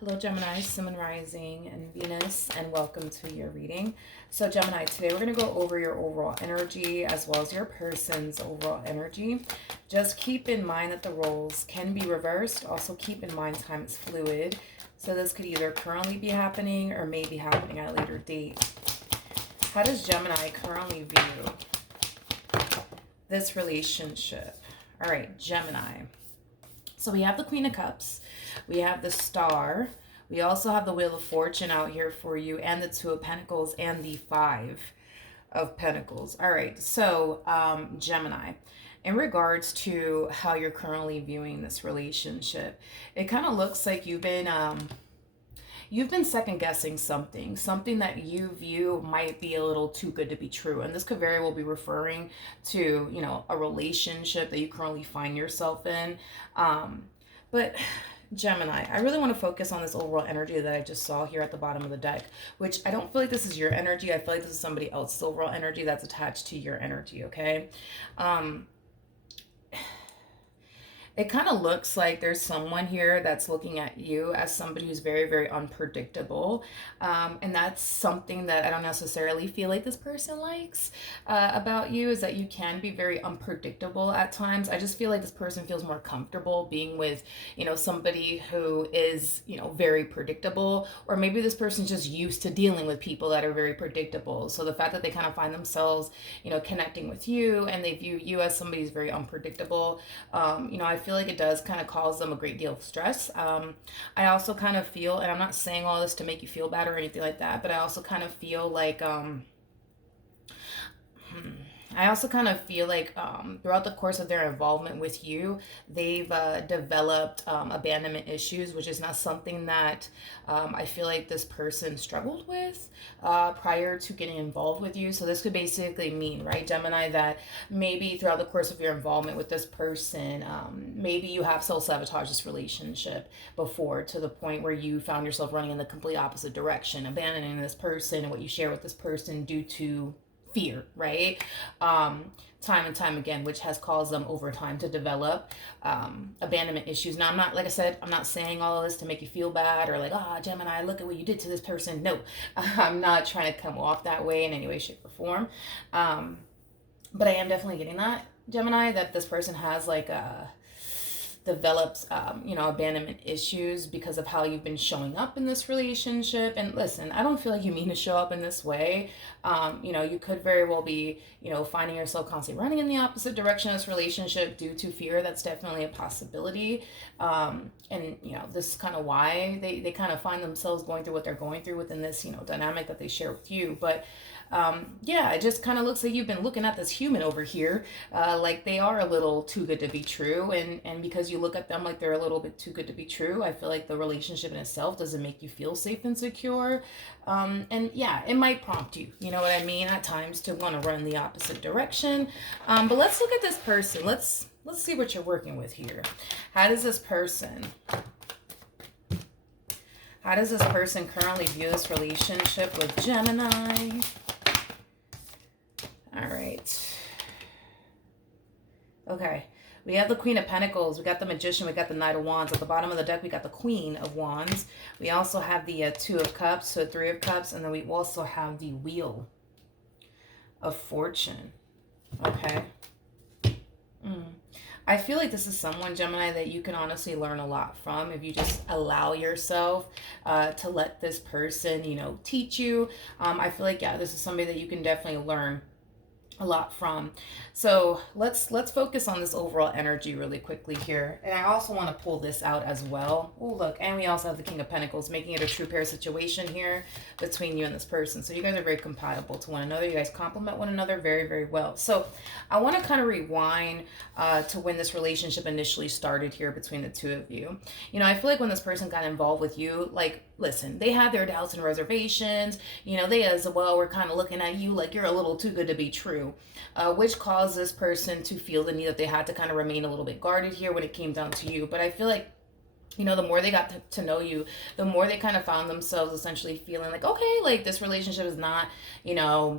Hello, Gemini, Sun, Rising, and Venus, and welcome to your reading. So, Gemini, today we're going to go over your overall energy as well as your person's overall energy. Just keep in mind that the roles can be reversed. Also, keep in mind time is fluid. So, this could either currently be happening or may be happening at a later date. How does Gemini currently view this relationship? All right, Gemini. So we have the Queen of Cups, we have the Star, we also have the Wheel of Fortune out here for you, and the Two of Pentacles, and the Five of Pentacles. All right, so Gemini, in regards to how you're currently viewing this relationship, it kind of looks like you've been second guessing something that you view might be a little too good to be true. And this could very well be referring to, a relationship that you currently find yourself in. But Gemini, I really want to focus on this overall energy that I just saw here at the bottom of the deck, which I don't feel like this is your energy. I feel like this is somebody else's overall energy that's attached to your energy, okay? It kind of looks like there's someone here that's looking at you as somebody who's very, very unpredictable. And that's something that I don't necessarily feel like this person likes about you, is that you can be very unpredictable at times. I just feel like this person feels more comfortable being with, somebody who is, very predictable. Or maybe this person's just used to dealing with people that are very predictable. So the fact that they kind of find themselves, connecting with you and they view you as somebody who's very unpredictable, I feel like it does kind of cause them a great deal of stress. I also kind of feel, and I'm not saying all this to make you feel bad or anything like that, but I also kind of feel like throughout the course of their involvement with you, they've developed abandonment issues, which is not something that I feel like this person struggled with prior to getting involved with you. So this could basically mean, right, Gemini, that maybe throughout the course of your involvement with this person, maybe you have self-sabotaged this relationship before, to the point where you found yourself running in the complete opposite direction, abandoning this person and what you share with this person due to fear, right? Time and time again, which has caused them over time to develop abandonment issues. Now, I'm not, like I said, I'm not saying all of this to make you feel bad or like, Gemini, look at what you did to this person. No, I'm not trying to come off that way in any way, shape, or form. But I am definitely getting that, Gemini, that this person has developed abandonment issues because of how you've been showing up in this relationship. And listen, I don't feel like you mean to show up in this way. You could very well be finding yourself constantly running in the opposite direction of this relationship due to fear. That's definitely a possibility. And this is kind of why they kind of find themselves going through what they're going through within this dynamic that they share with you. But it just kind of looks like you've been looking at this human over here like they are a little too good to be true. And because you look at them like they're a little bit too good to be true, I feel like the relationship in itself doesn't make you feel safe and secure. It might prompt you, you know what I mean, at times to want to run the opposite direction. But let's look at this person. Let's see what you're working with here. How does this person currently view this relationship with Gemini? All right. Okay. We have the Queen of Pentacles. We got the Magician. We got the Knight of Wands. At the bottom of the deck, we got the Queen of Wands. We also have the Two of Cups, so Three of Cups. And then we also have the Wheel of Fortune. Okay. I feel like this is someone, Gemini, that you can honestly learn a lot from if you just allow yourself to let this person, teach you. I feel like, this is somebody that you can definitely learn a lot from. So let's focus on this overall energy really quickly here. And I also want to pull this out as well. Oh, look, and we also have the King of Pentacles, making it a true pair situation here between you and this person. So you guys are very compatible to one another. You guys complement one another very, very well. So I want to kind of rewind to when this relationship initially started here between the two of you. I feel like when this person got involved with you, like, listen, they had their doubts and reservations. They as well were kind of looking at you like you're a little too good to be true, which caused this person to feel the need that they had to kind of remain a little bit guarded here when it came down to you. But I feel like the more they got to know you, the more they kind of found themselves essentially feeling like, okay, like this relationship is not,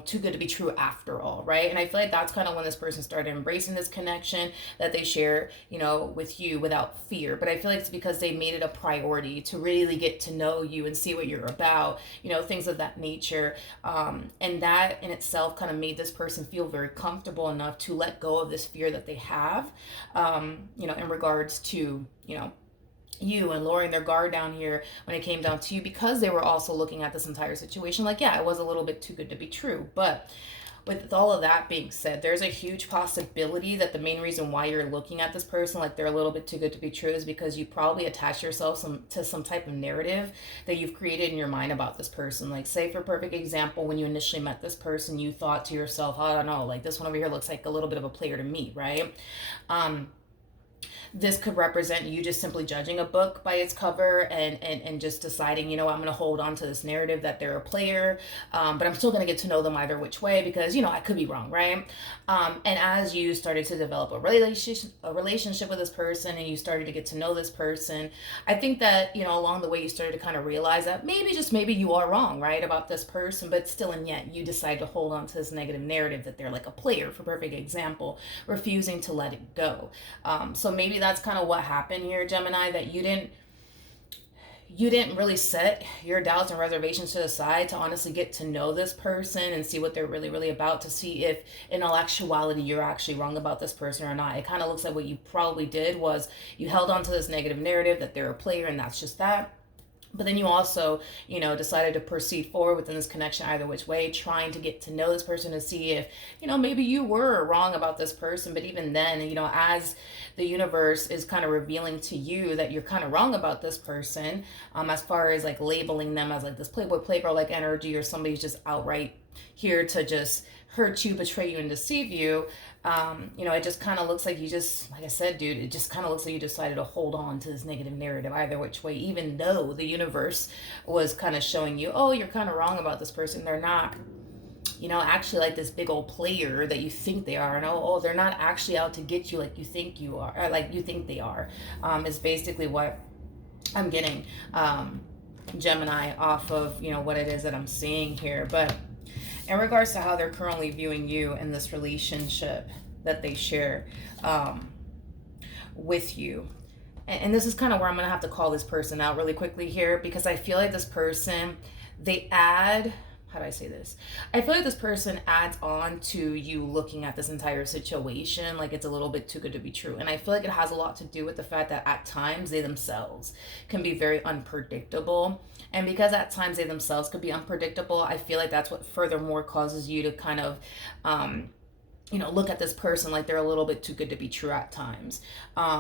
too good to be true after all, right? And I feel like that's kind of when this person started embracing this connection that they share, with you without fear. But I feel like it's because they made it a priority to really get to know you and see what you're about, things of that nature. And that in itself kind of made this person feel very comfortable enough to let go of this fear that they have, in regards to, you, and lowering their guard down here when it came down to you, because they were also looking at this entire situation like, yeah, it was a little bit too good to be true. But with all of that being said, there's a huge possibility that the main reason why you're looking at this person like they're a little bit too good to be true is because you probably attach yourself to some type of narrative that you've created in your mind about this person. Like, say for perfect example, when you initially met this person, you thought to yourself, I don't know, like this one over here looks like a little bit of a player to me, right? This could represent you just simply judging a book by its cover, and just deciding, I'm going to hold on to this narrative that they're a player, but I'm still going to get to know them either which way because, I could be wrong, right? And as you started to develop a relationship with this person, and you started to get to know this person, I think that, along the way you started to kind of realize that maybe you are wrong, right, about this person, but still and yet you decide to hold on to this negative narrative that they're like a player, for perfect example, refusing to let it go. So maybe that's kind of what happened here, Gemini, that you didn't really set your doubts and reservations to the side to honestly get to know this person and see what they're really, really about, to see if in all actuality you're actually wrong about this person or not. It kind of looks like what you probably did was you held on to this negative narrative that they're a player and that's just that. But then you also, decided to proceed forward within this connection either which way, trying to get to know this person to see if, maybe you were wrong about this person. But even then, as the universe is kind of revealing to you that you're kind of wrong about this person, as far as like labeling them as like this playboy, playgirl like energy, or somebody who's just outright here to just hurt you, betray you, and deceive you, it just kind of looks like you just, like I said, dude, it just kind of looks like you decided to hold on to this negative narrative either which way, even though the universe was kind of showing you, oh, you're kind of wrong about this person. They're not, actually like this big old player that you think they are. And oh, they're not actually out to get you like you think you are, or like you think they are, is basically what I'm getting, Gemini, off of, what it is that I'm seeing here. But in regards to how they're currently viewing you in this relationship that they share, with you. And this is kind of where I'm going to have to call this person out really quickly here, because I feel like this person, how do I say this? I feel like this person adds on to you looking at this entire situation like it's a little bit too good to be true. And I feel like it has a lot to do with the fact that at times they themselves can be very unpredictable. And because at times they themselves could be unpredictable, I feel like that's what furthermore causes you to kind of, look at this person like they're a little bit too good to be true at times.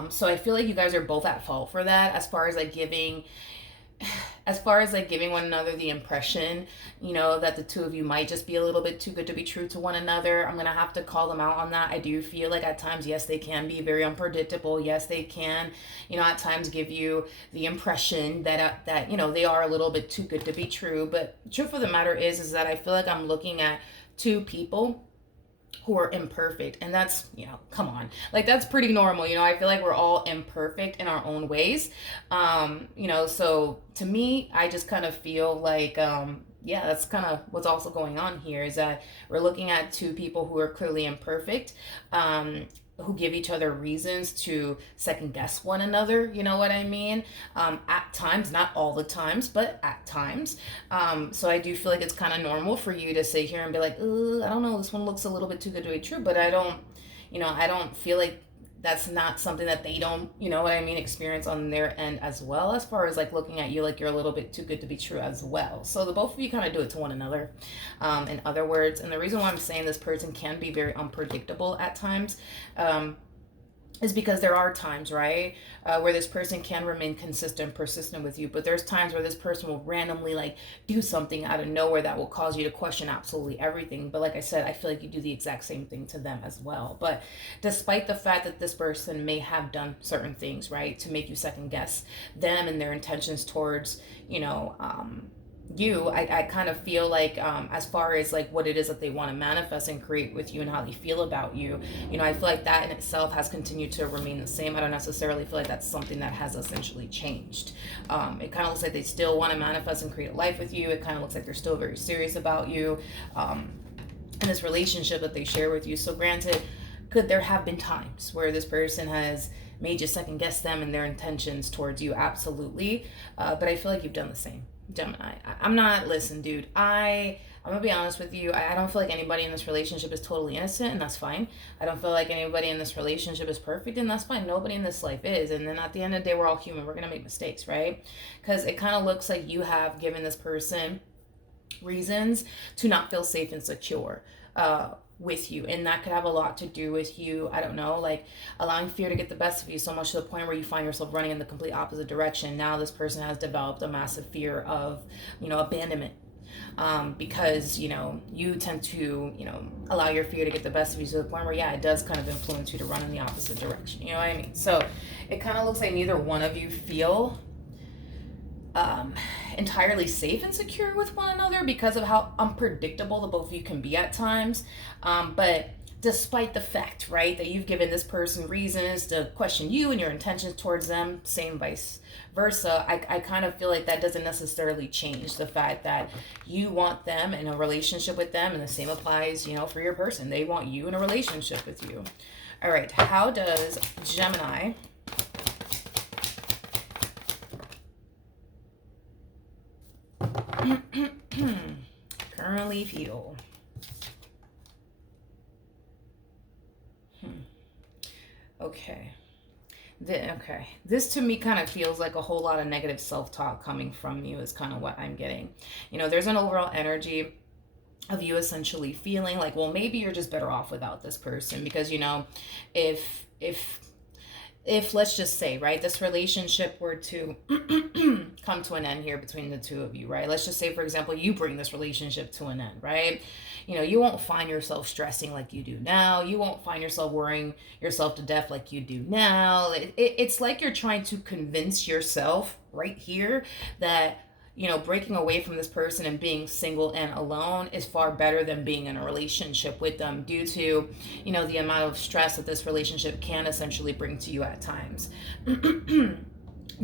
So I feel like you guys are both at fault for that, as far as giving one another the impression, that the two of you might just be a little bit too good to be true to one another. I'm going to have to call them out on that. I do feel like at times, yes, they can be very unpredictable. Yes, they can, at times give you the impression that they are a little bit too good to be true. But the truth of the matter is that I feel like I'm looking at two people who are imperfect, and that's, come on, like that's pretty normal. I feel like we're all imperfect in our own ways. So to me, I just kind of feel like, that's kind of what's also going on here, is that we're looking at two people who are clearly imperfect, who give each other reasons to second guess one another, you know what I mean? At times, not all the times, but at times. So I do feel like it's kind of normal for you to sit here and be like, I don't know, this one looks a little bit too good to be true, but I don't feel like that's not something that they don't, experience on their end as well, as far as looking at you like you're a little bit too good to be true as well. So the both of you kind of do it to one another, in other words. And the reason why I'm saying this person can be very unpredictable at times, is because there are times, right, where this person can remain consistent, persistent with you, but there's times where this person will randomly do something out of nowhere that will cause you to question absolutely everything. But like I said, I feel like you do the exact same thing to them as well. But despite the fact that this person may have done certain things, right, to make you second guess them and their intentions towards, I kind of feel like, as far as like what it is that they want to manifest and create with you and how they feel about you, I feel like that in itself has continued to remain the same. I don't necessarily feel like that's something that has essentially changed. It kind of looks like they still want to manifest and create a life with you. It kind of looks like they're still very serious about you, and this relationship that they share with you. So granted, could there have been times where this person has made you second guess them and their intentions towards you? Absolutely. But I feel like you've done the same, Gemini. I'm not, listen, dude, I'm gonna be honest with you. I don't feel like anybody in this relationship is totally innocent, and that's fine. I don't feel like anybody in this relationship is perfect, and that's fine. Nobody in this life is. And then at the end of the day, we're all human. We're gonna make mistakes, right? Because it kind of looks like you have given this person reasons to not feel safe and secure with you, and that could have a lot to do with you, I don't know, like allowing fear to get the best of you, so much to the point where you find yourself running in the complete opposite direction. Now this person has developed a massive fear of, abandonment, because you tend to allow your fear to get the best of you, to the point where, yeah, it does kind of influence you to run in the opposite direction. You know what I mean? So it kind of looks like neither one of you feel entirely safe and secure with one another, because of how unpredictable the both of you can be at times. But despite the fact, right, that you've given this person reasons to question you and your intentions towards them, same vice versa, I kind of feel like that doesn't necessarily change the fact that you want them in a relationship with them, and the same applies, for your person. They want you in a relationship with you. All right, how does Gemini currently feel? Okay. This to me kind of feels like a whole lot of negative self-talk coming from you, is kind of what I'm getting. There's an overall energy of you essentially feeling like, well, maybe you're just better off without this person, because if let's just say, right, this relationship were to come to an end here between the two of you, right? Let's just say, for example, you bring this relationship to an end, right? You won't find yourself stressing like you do now. You won't find yourself worrying yourself to death like you do now. It's like you're trying to convince yourself right here that breaking away from this person and being single and alone is far better than being in a relationship with them, due to, the amount of stress that this relationship can essentially bring to you at times.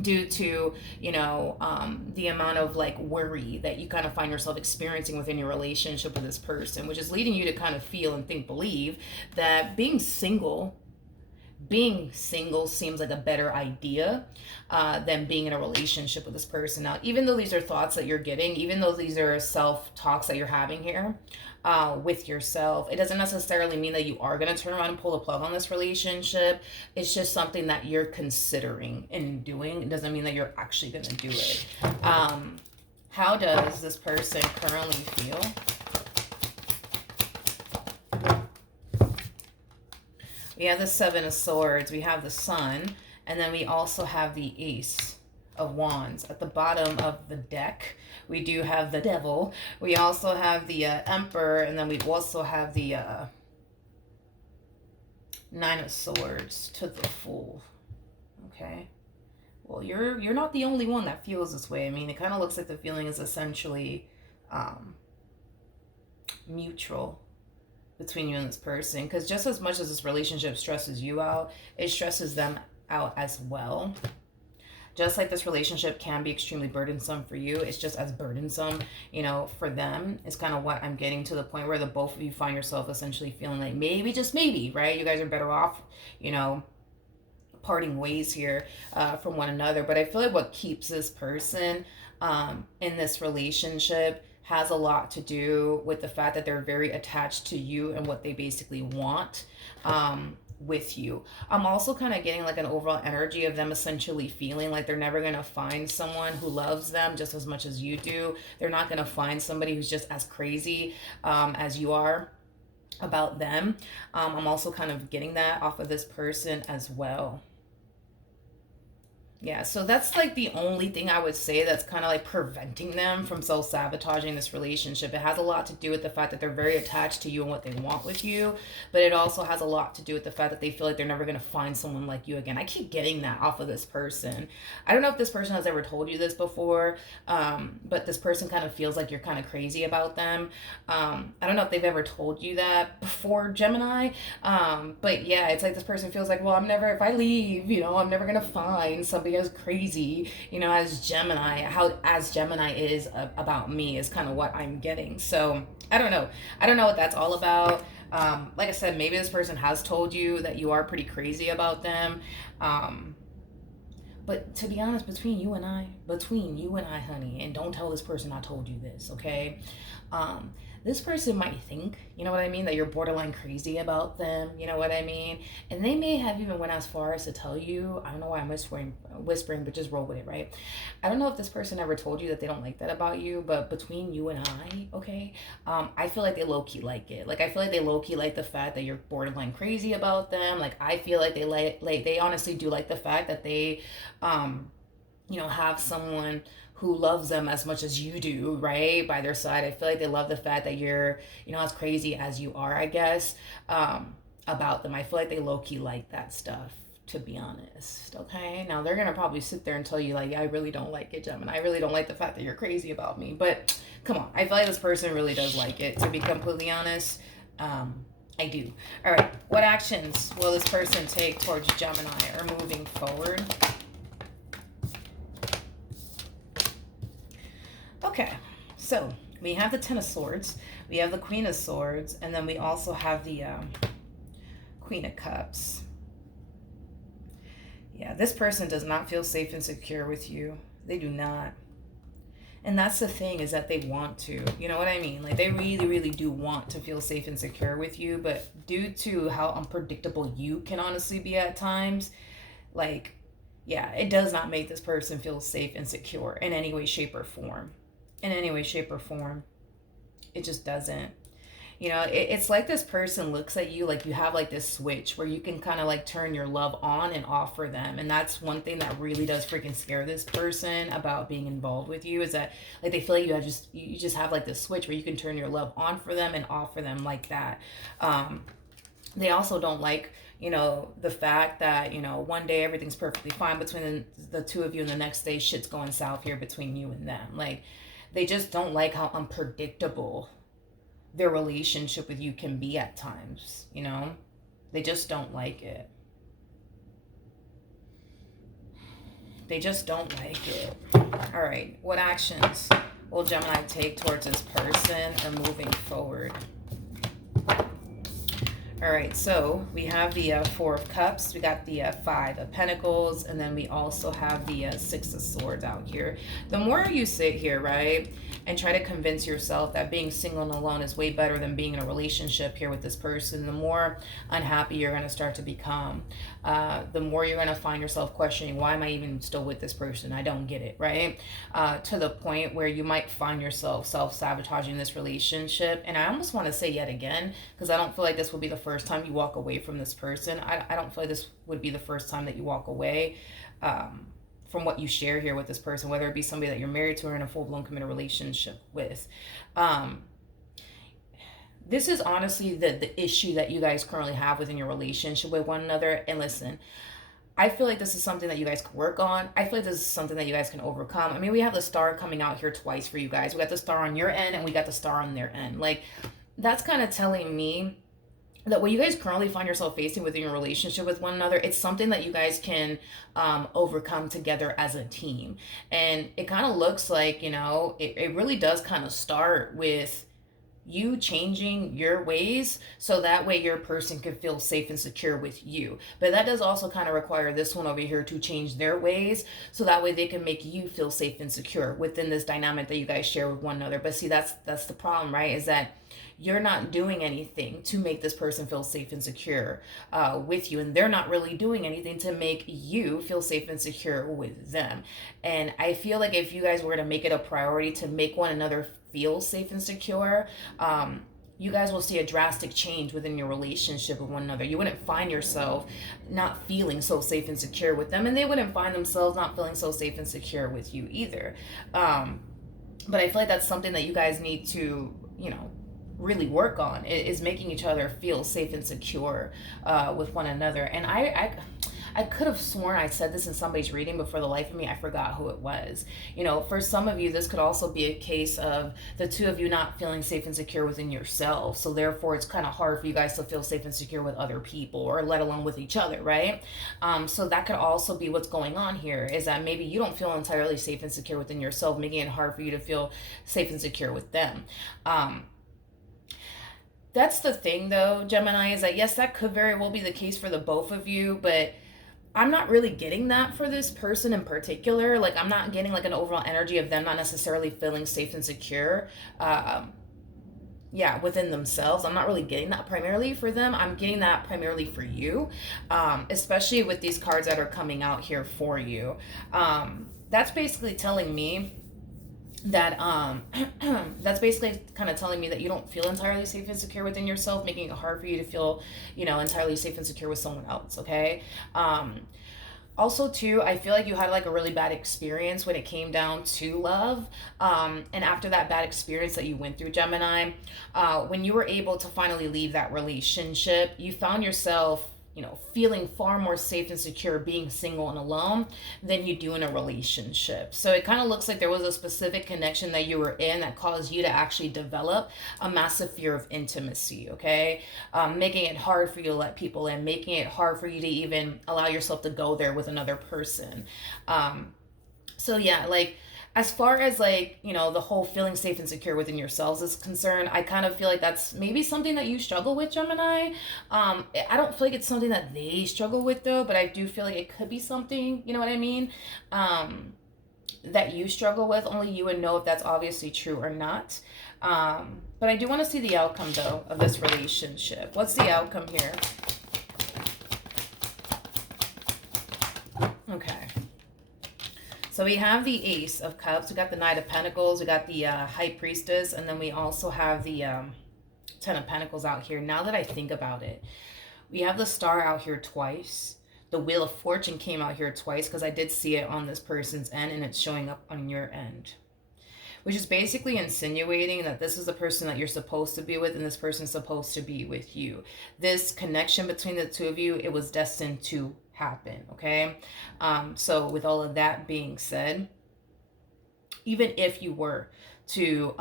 Due to, the amount of like worry that you kind of find yourself experiencing within your relationship with this person, which is leading you to kind of feel and believe that being single seems like a better idea than being in a relationship with this person. Now, even though these are thoughts that you're getting, even though these are self-talks that you're having here with yourself, it doesn't necessarily mean that you are going to turn around and pull the plug on this relationship. It's just something that you're considering and doing. It doesn't mean that you're actually going to do it. How does this person currently feel? We have the Seven of Swords, we have the Sun, and then we also have the Ace of Wands. At the bottom of the deck, we do have the Devil. We also have the Emperor, and then we also have the Nine of Swords to the Fool. Okay. Well, you're not the only one that feels this way. I mean, it kind of looks like the feeling is essentially mutual between you and this person, because just as much as this relationship stresses you out, it stresses them out as well. Just like this relationship can be extremely burdensome for you, it's just as burdensome, for them. It's kind of what I'm getting, to the point where the both of you find yourself essentially feeling like maybe, just maybe, right, you guys are better off, parting ways here from one another. But I feel like what keeps this person in this relationship has a lot to do with the fact that they're very attached to you and what they basically want with you. I'm also kind of getting like an overall energy of them essentially feeling like they're never going to find someone who loves them just as much as you do. They're not going to find somebody who's just as crazy as you are about them. I'm also kind of getting that off of this person as well. Yeah, so that's like the only thing I would say that's kind of like preventing them from self sabotaging this relationship. It has a lot to do with the fact that they're very attached to you and what they want with you, but it also has a lot to do with the fact that they feel like they're never going to find someone like you again. I keep getting that off of this person. I don't know if this person has ever told you this before, but this person kind of feels like you're kind of crazy about them. I don't know if they've ever told you that before, Gemini, but yeah, it's like this person feels like, well, I'm never, if I leave, I'm never going to find somebody as crazy, as Gemini, how as Gemini is about me is kind of what I'm getting. So I don't know. I don't know what that's all about. Like I said, maybe this person has told you that you are pretty crazy about them. But to be honest, between you and I, honey, and don't tell this person I told you this, okay? Um, this person might think, you know what I mean, that you're borderline crazy about them, you know what I mean? And they may have even went as far as to tell you, I don't know why I'm whispering, but just roll with it, right? I don't know if this person ever told you that they don't like that about you, but between you and I, okay, I feel like they low-key like it. Like, I feel like they low-key like the fact that you're borderline crazy about them. Like, I feel like they honestly do like the fact that they um, have someone who loves them as much as you do, right? By their side. I feel like they love the fact that you're, as crazy as you are, I guess, about them. I feel like they low key like that stuff, to be honest. Okay. Now they're going to probably sit there and tell you, like, I really don't like it, Gemini. I really don't like the fact that you're crazy about me. But come on. I feel like this person really does like it, to be completely honest. I do. All right. What actions will this person take towards Gemini or moving forward? Okay, so we have the Ten of Swords, we have the Queen of Swords, and then we also have the Queen of Cups. Yeah, this person does not feel safe and secure with you. They do not. And that's the thing, is that they want to. You know what I mean? Like, they really, really do want to feel safe and secure with you, but due to how unpredictable you can honestly be at times, like, yeah, it does not make this person feel safe and secure in any way, shape, or form. In any way, shape, or form. It just doesn't. It's like this person looks at you like you have like this switch where you can kind of like turn your love on and off for them. And that's one thing that really does freaking scare this person about being involved with you, is that like they feel like you just have like this switch where you can turn your love on for them and off for them like that. They also don't like the fact that one day everything's perfectly fine between the two of you, and the next day shit's going south here between you and them. Like, they just don't like how unpredictable their relationship with you can be at times. They just don't like it. They just don't like it. All right, what actions will Gemini take towards this person or moving forward? All right, so we have the Four of Cups, we got the Five of Pentacles, and then we also have the Six of Swords out here. The more you sit here, right, and try to convince yourself that being single and alone is way better than being in a relationship here with this person, the more unhappy you're going to start to become. The more you're going to find yourself questioning, why am I even still with this person? I don't get it, right? To the point where you might find yourself self-sabotaging this relationship. And I almost want to say yet again, because I don't feel like this will be the first time you walk away from this person. I don't feel like this would be the first time that you walk away from what you share here with this person, whether it be somebody that you're married to or in a full-blown committed relationship with. This is honestly the issue that you guys currently have within your relationship with one another. And listen, I feel like this is something that you guys can work on. I feel like this is something that you guys can overcome. I mean, we have the star coming out here twice for you guys. We got the star on your end and we got the star on their end. Like, that's kind of telling me that what you guys currently find yourself facing within your relationship with one another, it's something that you guys can overcome together as a team. And it kind of looks like, it really does kind of start with you changing your ways so that way your person can feel safe and secure with you. But that does also kind of require this one over here to change their ways so that way they can make you feel safe and secure within this dynamic that you guys share with one another. But see, that's the problem, right? Is that you're not doing anything to make this person feel safe and secure with you, and they're not really doing anything to make you feel safe and secure with them. And I feel like if you guys were to make it a priority to make one another feel safe and secure, you guys will see a drastic change within your relationship with one another. You wouldn't find yourself not feeling so safe and secure with them, and they wouldn't find themselves not feeling so safe and secure with you either. But I feel like that's something that you guys need to, really work on, is making each other feel safe and secure with one another. And I could have sworn I said this in somebody's reading, but for the life of me, I forgot who it was. For some of you, this could also be a case of the two of you not feeling safe and secure within yourself. So therefore, it's kind of hard for you guys to feel safe and secure with other people, or let alone with each other, right? So that could also be what's going on here, is that maybe you don't feel entirely safe and secure within yourself, making it hard for you to feel safe and secure with them. That's the thing, though, Gemini, is that yes, that could very well be the case for the both of you, but I'm not really getting that for this person in particular. Like, I'm not getting like an overall energy of them not necessarily feeling safe and secure. Yeah, within themselves. I'm not really getting that primarily for them. I'm getting that primarily for you, especially with these cards that are coming out here for you. That's basically telling me that that's basically kind of telling me that you don't feel entirely safe and secure within yourself, making it hard for you to feel, entirely safe and secure with someone else. Okay. Also, too, I feel like you had like a really bad experience when it came down to love. And after that bad experience that you went through, Gemini, when you were able to finally leave that relationship, you found yourself, feeling far more safe and secure being single and alone than you do in a relationship. So it kind of looks like there was a specific connection that you were in that caused you to actually develop a massive fear of intimacy, okay? Making it hard for you to let people in, making it hard for you to even allow yourself to go there with another person. So yeah, like, as far as like, the whole feeling safe and secure within yourselves is concerned, I kind of feel like that's maybe something that you struggle with, Gemini. I don't feel like it's something that they struggle with, though, but I do feel like it could be something, you know what I mean, that you struggle with. Only you would know if that's obviously true or not. But I do want to see the outcome, though, of this relationship. What's the outcome here? Okay. So we have the Ace of Cups, we got the Knight of Pentacles, we got the High Priestess, and then we also have the Ten of Pentacles out here. Now that I think about it, we have the Star out here twice. The Wheel of Fortune came out here twice, because I did see it on this person's end, and it's showing up on your end. Which is basically insinuating that this is the person that you're supposed to be with, and this person's supposed to be with you. This connection between the two of you, it was destined to happen, okay? So with all of that being said, even if you were to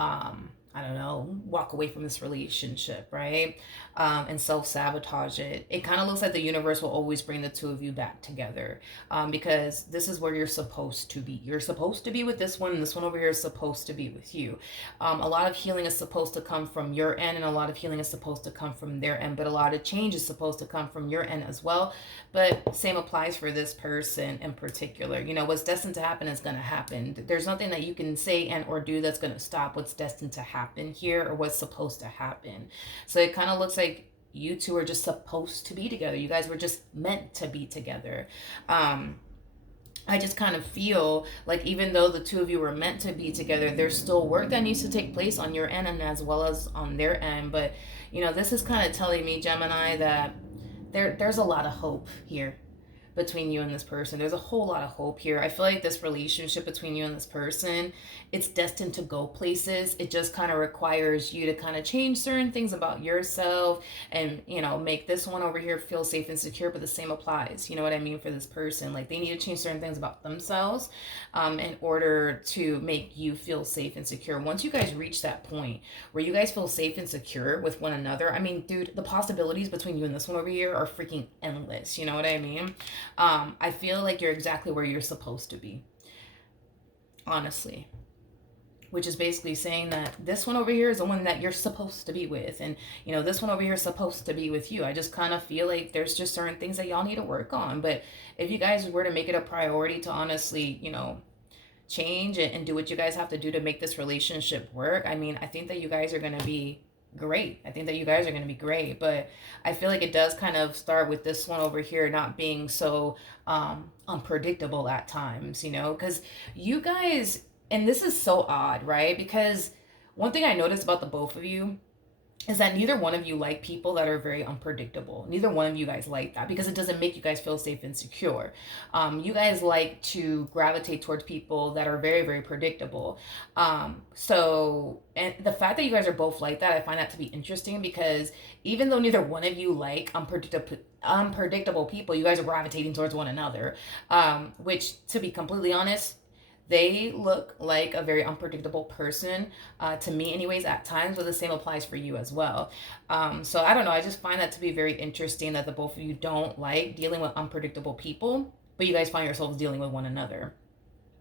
I don't know, walk away from this relationship, right? And self-sabotage it. It kind of looks like the universe will always bring the two of you back together, because this is where you're supposed to be. You're supposed to be with this one, and this one over here is supposed to be with you. A lot of healing is supposed to come from your end, and a lot of healing is supposed to come from their end, but a lot of change is supposed to come from your end as well. But same applies for this person in particular. What's destined to happen is going to happen. There's nothing that you can say and or do that's going to stop what's destined to happen here, or what's supposed to happen. So it kind of looks like you two are just supposed to be together. You guys were just meant to be together. I just kind of feel like even though the two of you were meant to be together, there's still work that needs to take place on your end and as well as on their end. But this is kind of telling me, Gemini, that there's a lot of hope here between you and this person. There's a whole lot of hope here. I feel like this relationship between you and this person, it's destined to go places. It just kind of requires you to kind of change certain things about yourself and, make this one over here feel safe and secure, but the same applies. You know what I mean? For this person, like, they need to change certain things about themselves in order to make you feel safe and secure. Once you guys reach that point where you guys feel safe and secure with one another, I mean, dude, the possibilities between you and this one over here are freaking endless. You know what I mean? I feel like you're exactly where you're supposed to be, honestly, which is basically saying that this one over here is the one that you're supposed to be with, and this one over here is supposed to be with you. I just kind of feel like there's just certain things that y'all need to work on. But if you guys were to make it a priority to honestly, change and do what you guys have to do to make this relationship work, I mean, I think that you guys are going to be great. I think that you guys are going to be great, but I feel like it does kind of start with this one over here not being so unpredictable at times, because you guys, and this is so odd, right? Because one thing I noticed about the both of you is that neither one of you like people that are very unpredictable. Neither one of you guys like that because it doesn't make you guys feel safe and secure. You guys like to gravitate towards people that are very, very predictable. And the fact that you guys are both like that, I find that to be interesting because even though neither one of you like unpredictable people, you guys are gravitating towards one another. Which, to be completely honest, they look like a very unpredictable person, to me anyways, at times, but the same applies for you as well. So I don't know, I just find that to be very interesting that the both of you don't like dealing with unpredictable people, but you guys find yourselves dealing with one another.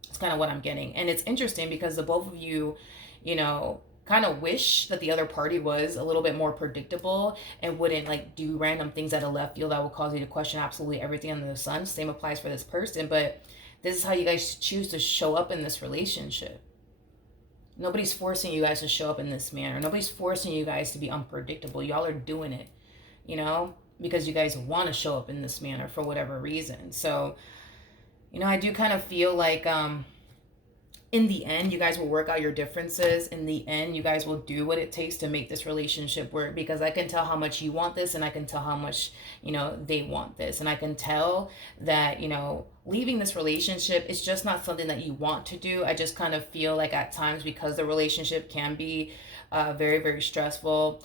It's kind of what I'm getting. And it's interesting because the both of you, you know, kind of wish that the other party was a little bit more predictable and wouldn't like do random things out of left field that will cause you to question absolutely everything under the sun. Same applies for this person, but this is how you guys choose to show up in this relationship. Nobody's forcing you guys to show up in this manner. Nobody's forcing you guys to be unpredictable. Y'all are doing it, you know, because you guys want to show up in this manner for whatever reason. So, you know, I do kind of feel like in the end, you guys will work out your differences. In the end, you guys will do what it takes to make this relationship work because I can tell how much you want this and I can tell how much, you know, they want this. And I can tell that, you know, leaving this relationship is just not something that you want to do. I just kind of feel like at times because the relationship can be very, very stressful.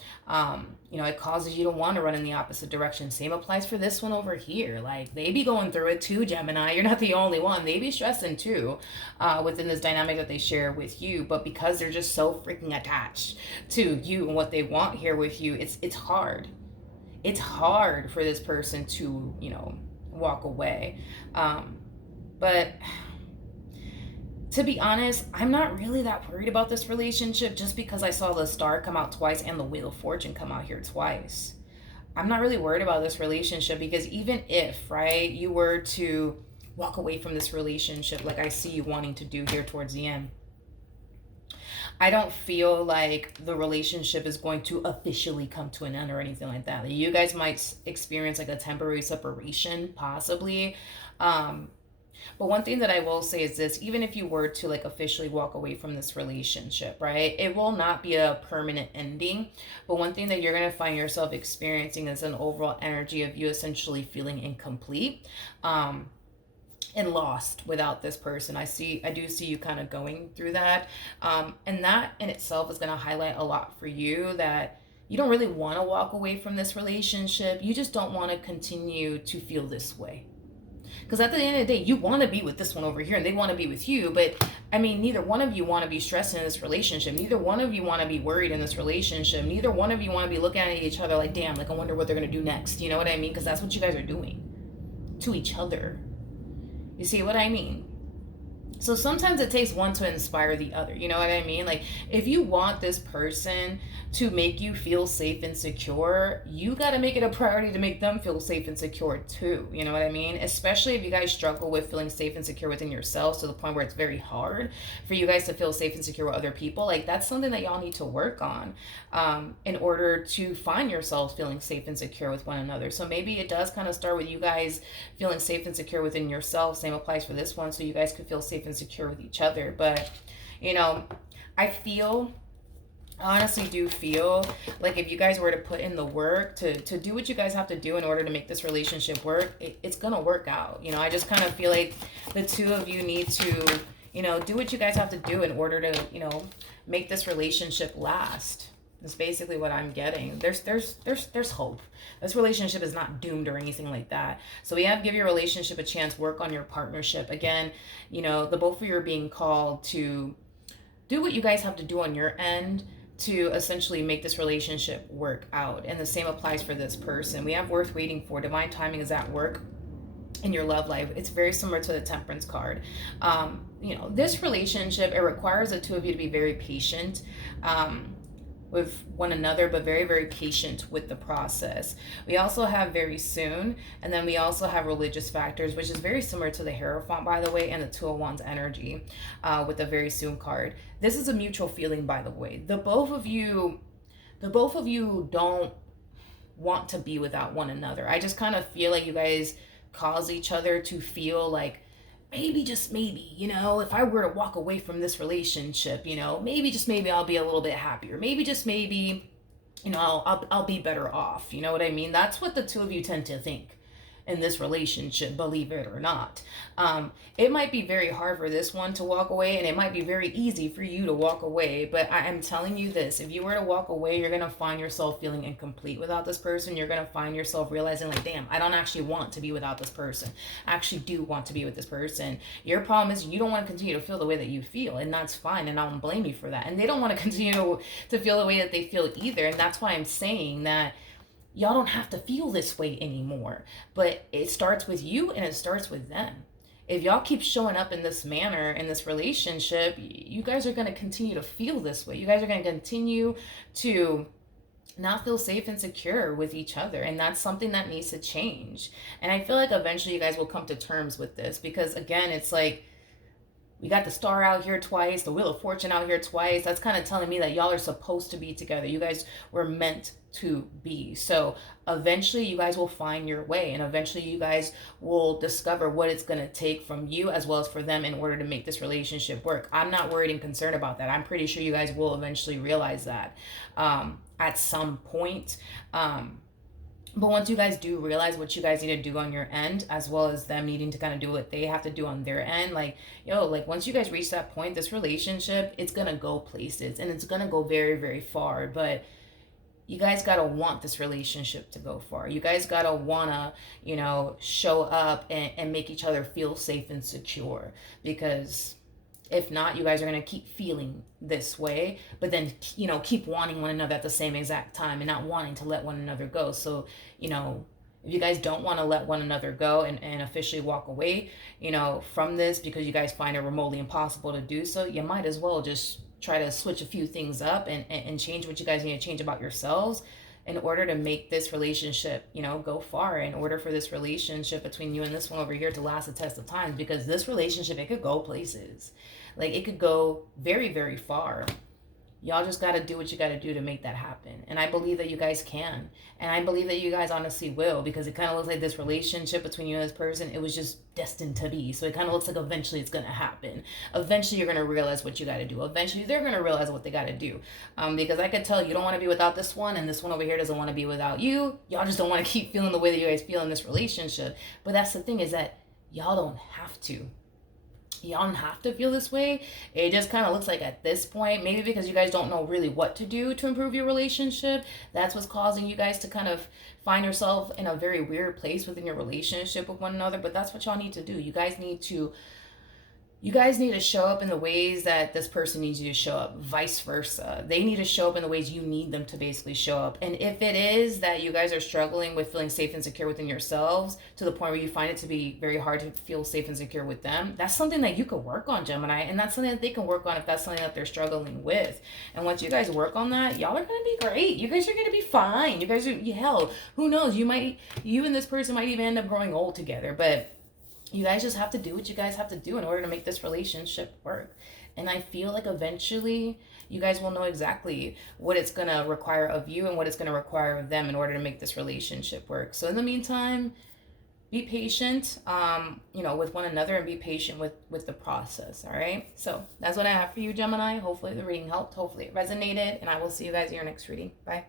You know, it causes you to want to run in the opposite direction. Same applies for this one over here. Like, they be going through it too, Gemini. You're not the only one. They be stressing too within this dynamic that they share with you. But because they're just so freaking attached to you and what they want here with you, it's hard. It's hard for this person to, you know, walk away. But to be honest, I'm not really that worried about this relationship just because I saw the star come out twice and the Wheel of Fortune come out here twice. I'm not really worried about this relationship because even if, right, you were to walk away from this relationship like I see you wanting to do here towards the end, I don't feel like the relationship is going to officially come to an end or anything like that. You guys might experience like a temporary separation, possibly. But one thing that I will say is this, even if you were to like officially walk away from this relationship, right, it will not be a permanent ending. But one thing that you're going to find yourself experiencing is an overall energy of you essentially feeling incomplete. And lost without this person. I do see you kind of going through that. And that in itself is going to highlight a lot for you that you don't really want to walk away from this relationship. You just don't want to continue to feel this way. Because at the end of the day, you want to be with this one over here and they want to be with you. But I mean, neither one of you want to be stressed in this relationship. Neither one of you want to be worried in this relationship. Neither one of you want to be looking at each other like, damn, like I wonder what they're going to do next. You know what I mean? Because that's what you guys are doing to each other. You see what I mean? So sometimes it takes one to inspire the other. You know what I mean? Like, if you want this person to make you feel safe and secure, you got to make it a priority to make them feel safe and secure too. You know what I mean? Especially if you guys struggle with feeling safe and secure within yourselves to the point where it's very hard for you guys to feel safe and secure with other people. Like, that's something that y'all need to work on in order to find yourselves feeling safe and secure with one another. So maybe it does kind of start with you guys feeling safe and secure within yourself. Same applies for this one, so you guys could feel safe and secure with each other. But, you know, I honestly do feel like if you guys were to put in the work to do what you guys have to do in order to make this relationship work, it's gonna work out. You know, I just kind of feel like the two of you need to, you know, do what you guys have to do in order to, you know, make this relationship last. That's basically what I'm getting. There's hope. This relationship is not doomed or anything like that. So we have to give your relationship a chance, work on your partnership. Again, you know, the both of you are being called to do what you guys have to do on your end to essentially make this relationship work out. And the same applies for this person. We have worth waiting for. Divine timing is at work in your love life. It's very similar to the Temperance card. You know, this relationship, it requires the two of you to be very patient with one another, but very, very patient with the process. We also have very soon, and then we also have religious factors, which is very similar to the Hierophant, by the way, and the Two of Wands energy with the very soon card. This is a mutual feeling, by the way. The both of you don't want to be without one another. I just kind of feel like you guys cause each other to feel like, maybe, just maybe, you know, if I were to walk away from this relationship, you know, maybe, just maybe I'll be a little bit happier. Maybe, just maybe I'll be better off. You know what I mean? That's what the two of you tend to think in this relationship, believe it or not. It might be very hard for this one to walk away, and it might be very easy for you to walk away. But I am telling you this: if you were to walk away, you're gonna find yourself feeling incomplete without this person. You're gonna find yourself realizing, like, damn, I don't actually want to be without this person. I actually do want to be with this person. Your problem is you don't want to continue to feel the way that you feel, and that's fine, and I don't blame you for that. And they don't want to continue to feel the way that they feel either, and that's why I'm saying that y'all don't have to feel this way anymore. But it starts with you and it starts with them. If y'all keep showing up in this manner in this relationship, you guys are going to continue to feel this way. You guys are going to continue to not feel safe and secure with each other, and that's something that needs to change. And I feel like eventually you guys will come to terms with this, because again, it's like we got the star out here twice, the wheel of fortune out here twice. That's kind of telling me that y'all are supposed to be together. You guys were meant to be. So eventually you guys will find your way, and eventually you guys will discover what it's going to take from you as well as for them in order to make this relationship work. I'm not worried and concerned about that. I'm pretty sure you guys will eventually realize that at some point. But once you guys do realize what you guys need to do on your end, as well as them needing to kind of do what they have to do on their end, like, like once you guys reach that point, this relationship, it's going to go places and it's going to go very, very far. But you guys got to want this relationship to go far. You guys got to want to, show up and make each other feel safe and secure, because if not, you guys are going to keep feeling this way, but then, keep wanting one another at the same exact time and not wanting to let one another go. So, if you guys don't want to let one another go and officially walk away, from this, because you guys find it remotely impossible to do so, you might as well just try to switch a few things up and change what you guys need to change about yourselves in order to make this relationship, go far, in order for this relationship between you and this one over here to last the test of time. Because this relationship, it could go places. Like, it could go very, very far. Y'all just got to do what you got to do to make that happen. And I believe that you guys can. And I believe that you guys honestly will, because it kind of looks like this relationship between you and this person, it was just destined to be. So it kind of looks like eventually it's going to happen. Eventually you're going to realize what you got to do. Eventually they're going to realize what they got to do. Because I could tell you don't want to be without this one, and this one over here doesn't want to be without you. Y'all just don't want to keep feeling the way that you guys feel in this relationship. But that's the thing, is that y'all don't have to. Y'all don't have to feel this way. It just kind of looks like at this point, maybe because you guys don't know really what to do to improve your relationship, that's what's causing you guys to kind of find yourself in a very weird place within your relationship with one another. But that's what y'all need to do. You guys need to show up in the ways that this person needs you to show up, vice versa. They need to show up in the ways you need them to basically show up. And if it is that you guys are struggling with feeling safe and secure within yourselves to the point where you find it to be very hard to feel safe and secure with them, that's something that you could work on, Gemini. And that's something that they can work on if that's something that they're struggling with. And once you guys work on that, y'all are going to be great. You guys are going to be fine. You guys are, hell, who knows? You and this person might even end up growing old together. But you guys just have to do what you guys have to do in order to make this relationship work. And I feel like eventually you guys will know exactly what it's going to require of you and what it's going to require of them in order to make this relationship work. So in the meantime, be patient, with one another, and be patient with the process. All right. So that's what I have for you, Gemini. Hopefully the reading helped. Hopefully it resonated, and I will see you guys in your next reading. Bye.